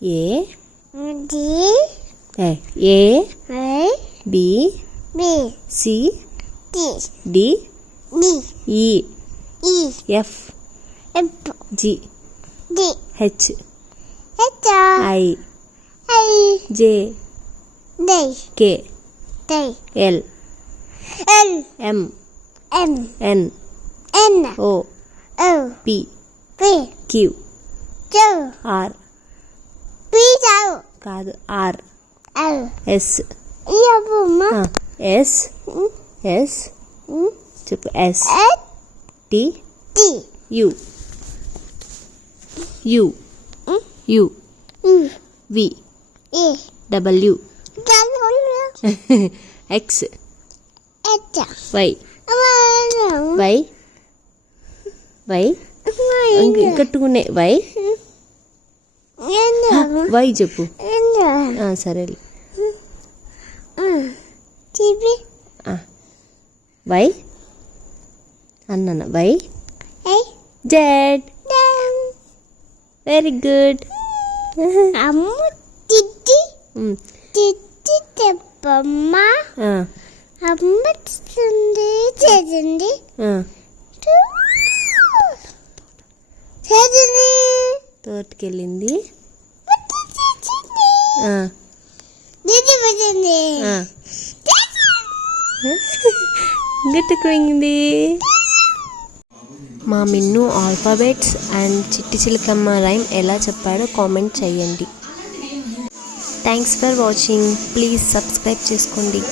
A. D. A, A. A B. B. C. D. D. D E. E. F. F. G. G. H. H. I. I. J. J. K. J. L. L. M. M. N. N. O. O. P. P. Q. Q. R. P డౌ కాదు R L S ఈ అమ్మా yes S చెప్పు S S T D U U U E V E W W X H Y అమ్మా why why ఇంక- కట్టుకునే why ఏందో why చెప్పు. ఏందో ఆ, సరే టీవీ? వై? అన్నాను? వై? జెడ్. Very good. అమ్మ తిట్టి. తిట్టి చెప్పమ్మా అమ్మ చేసింది. చేసింది చేసింది. తోటకెళ్ళింది. గట్టుకుపోయింది. మా మిన్ను ఆల్ఫాబెట్స్ అండ్ చిట్టి చిలకమ్మ రైమ్ ఎలా చెప్పాడో కామెంట్ చేయండి. Thanks for watching. Please subscribe చేసుకోండి.